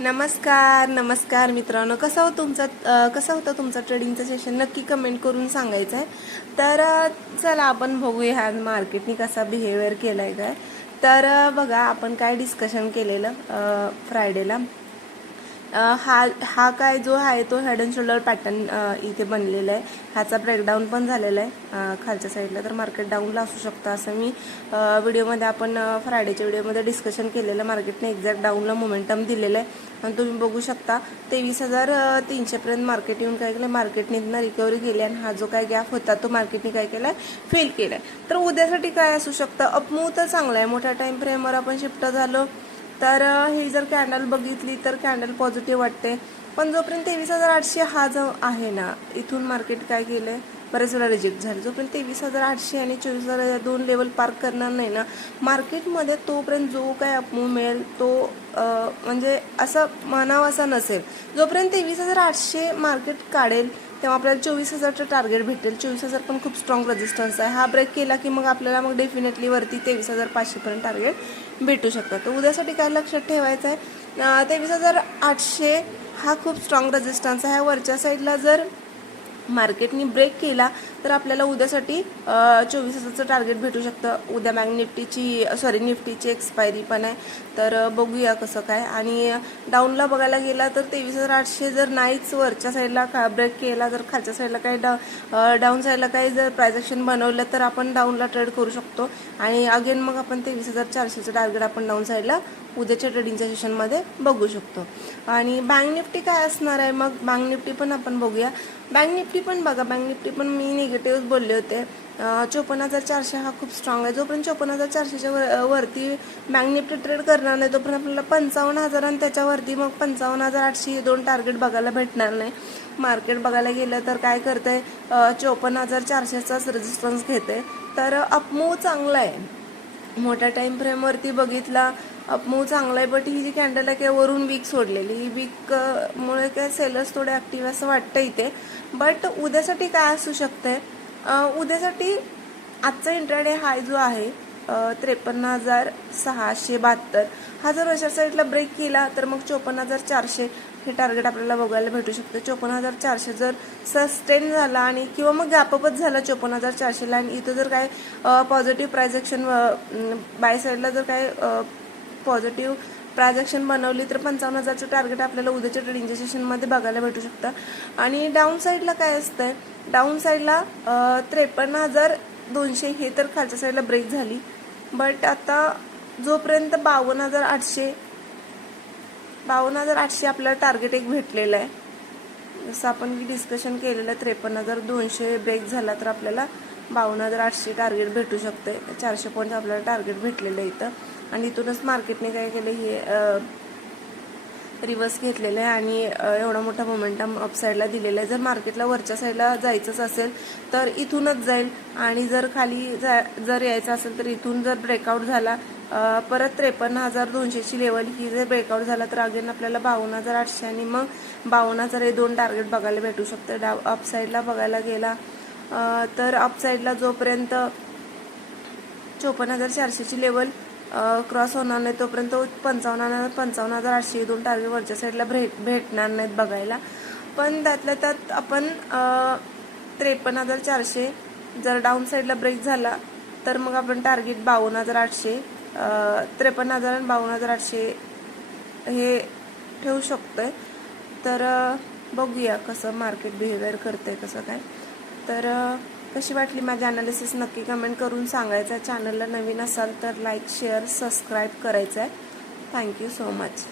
नमस्कार मित्रांनो, कसा होता तुमचा ट्रेडिंगचा सेशन नक्की कमेंट करून सांगायचं आहे. तर चला आपण बघूया ह्या मार्केटनी कसा बिहेवियर केलाय काय. तर बघा आपण काय डिस्कशन केलेलं फ्रायडेला. हा काय जो आहे तो हेड अँड शोल्डर पॅटर्न इथे बनलेला आहे. ह्याचा ब्रेकडाऊन पण झालेला आहे खालच्या साईडला. तर मार्केट डाऊनला असू शकतं असं मी व्हिडिओमध्ये आपण फ्रायडेच्या व्हिडिओमध्ये डिस्कशन केलेलं. मार्केटने एक्झॅक्ट डाऊनला मोमेंटम दिलेलं आहे आणि तुम्ही बघू शकता 23,300 पर्यंत मार्केट येऊन काय केलं, मार्केटने रिकव्हरी केली आणि हा जो काय गॅप होता तो मार्केटने काय केलाय, फेल केलाय. तर उद्यासाठी काय असू शकतं, अपमूव्ह तर चांगला आहे. मोठ्या टाइम फ्रेमवर आपण शिफ्ट झालो तर ही जर कॅन्डल बघितली तर कॅन्डल पॉझिटिव्ह वाटते. पण जोपर्यंत 23,800 हा जो आहे ना, इथून मार्केट काय केलंय, बरेच वेळा रिजेक्ट झाले. जोपर्यंत 23,800 आणि 24,000 या दोन लेवल पार करणार नाही ना मार्केटमध्ये, तोपर्यंत जो काय अपमूव्ह मिळेल तो म्हणजे असं म्हणावं असं नसेल. जोपर्यंत 23,800 मार्केट काढेल तेव्हा आपल्याला 24,000चं टार्गेट भेटेल. 24,000 पण खूप स्ट्रॉंग रेजिस्टन्स आहे. हा ब्रेक केला की मग आपल्याला मग डेफिनेटली वरती 23,500 पर्यंत टार्गेट भेटू शकतात. तर उद्यासाठी काय लक्षात ठेवायचं आहे, 23,800 हा खूप स्ट्रॉंग रेजिस्टन्स आहे. वरच्या साईडला जर मार्केटनी ब्रेक केला तर आपल्याला उद्यासाठी 24,000चं टार्गेट भेटू शकतं. उद्या निफ्टीची एक्सपायरी पण आहे. तर बघूया कसं काय. आणि डाऊनला बघायला गेला तर 23,800 जर नाहीच वरच्या साईडला ब्रेक केला तर खालच्या साईडला काही डाऊन साईडला काही जर प्राइस ॲक्शन बनवलं तर आपण डाऊनला ट्रेड करू शकतो. आणि अगेन मग आपण 23,400चं टार्गेट आपण डाऊन साईडला उद्याच्या ट्रेडिंगच्या सेशनमध्ये बघू शकतो. आणि बँक निफ्टी काय असणार आहे, मग बँक निफ्टी पण आपण बघूया. बँक निफ्टी पण बघा, बँक निफ्टी पण मी निगेटिव्ह बोलले होते. 54,400 हा खूप स्ट्रॉंग आहे. जोपर्यंत 54,400च्या वरती बँक निफ्टी ट्रेड करणार नाही तोपर्यंत आपल्याला 55,000 आणि त्याच्यावरती मग 55,800 हे दोन टार्गेट बघायला भेटणार नाही. मार्केट बघायला गेलं तर काय करतंय, 54,400चाच रेजिस्टन्स घेते. तर अपमूव्ह चांगला आहे. मोठ्या टाइम फ्रेमवरती बघितला अपमूव्ह चांगला आहे. बट ही जी कॅन्डल आहे काय वरून वीक सोडलेली, ही वीक मुळे काय सेलर्स थोडे ॲक्टिव्ह असं वाटतं इथे. बट उद्यासाठी काय असू शकतंय, उद्यासाठी आजचा इंट्राडे हाय जो आहे 53,672 हा जर अशा साईडला ब्रेक केला तर मग 54,400 हे टार्गेट आपल्याला बघायला भेटू शकतं. 54,400 जर सस्टेन झाला आणि किंवा मग गॅपअपच झाला 54,400ला आणि इथं जर काय पॉझिटिव्ह प्राइस ॲक्शन बाय साईडला जर काय पॉझिटिव्ह प्राइस ॲक्शन बनवली तर 55,000चं टार्गेट आपल्याला उद्याच्या ट्रेडिंगच्या सेशनमध्ये बघायला भेटू शकतं. आणि डाऊन साईडला काय असतंय, डाऊन साईडला 53,200 हे तर खालच्या साईडला ब्रेक झाली. बट आता जोपर्यंत 52,800 आपल्याला टार्गेट एक भेटलेलं आहे. जसं आपण डिस्कशन केलेलं 53,200 ब्रेक झाला तर आपल्याला 52,800 टार्गेट भेटू शकते. 400 पॉईंट आपल्याला टार्गेट भेटलेलं आहे इथं. आणि इथूनच मार्केटने काय केलं, हे रिव्हर्स घेतलेलं आहे आणि एवढा मोठा मोमेंटम अपसाईडला दिलेला आहे. जर मार्केटला वरच्या साईडला जायचंच असेल तर इथूनच जाईल आणि जर खाली जर यायचं असेल तर इथून जर ब्रेकआउट झाला परत 53,200ची लेवल ही जर ब्रेकआउट झाला तर अगेन आपल्याला 52,800 आणि मग 52,000 हे दोन टार्गेट बघायला भेटू शकतं. अपसाईडला बघायला गेला तर अपसाईडला जोपर्यंत 54,400ची लेवल क्रॉस होणार नाही तोपर्यंत 55,800 हे दोन टार्गेट वरच्या साईडला भेटणार नाहीत बघायला. पण त्यातल्या त्यात आपण 53,400 जर डाऊन साईडला ब्रेक झाला तर मग आपण टार्गेट 52,800 53,000 आणि 52,800 हे ठेवू शकतोय. तर बघूया कसं मार्केट बिहेवियर करते कसं काय. तर कशी वाटली माझी ॲनालिसिस नक्की कमेंट करून सांगायचं आहे. चॅनलला नवीन असाल तर लाईक शेअर सबस्क्राईब करायचं आहे. Thank you so much.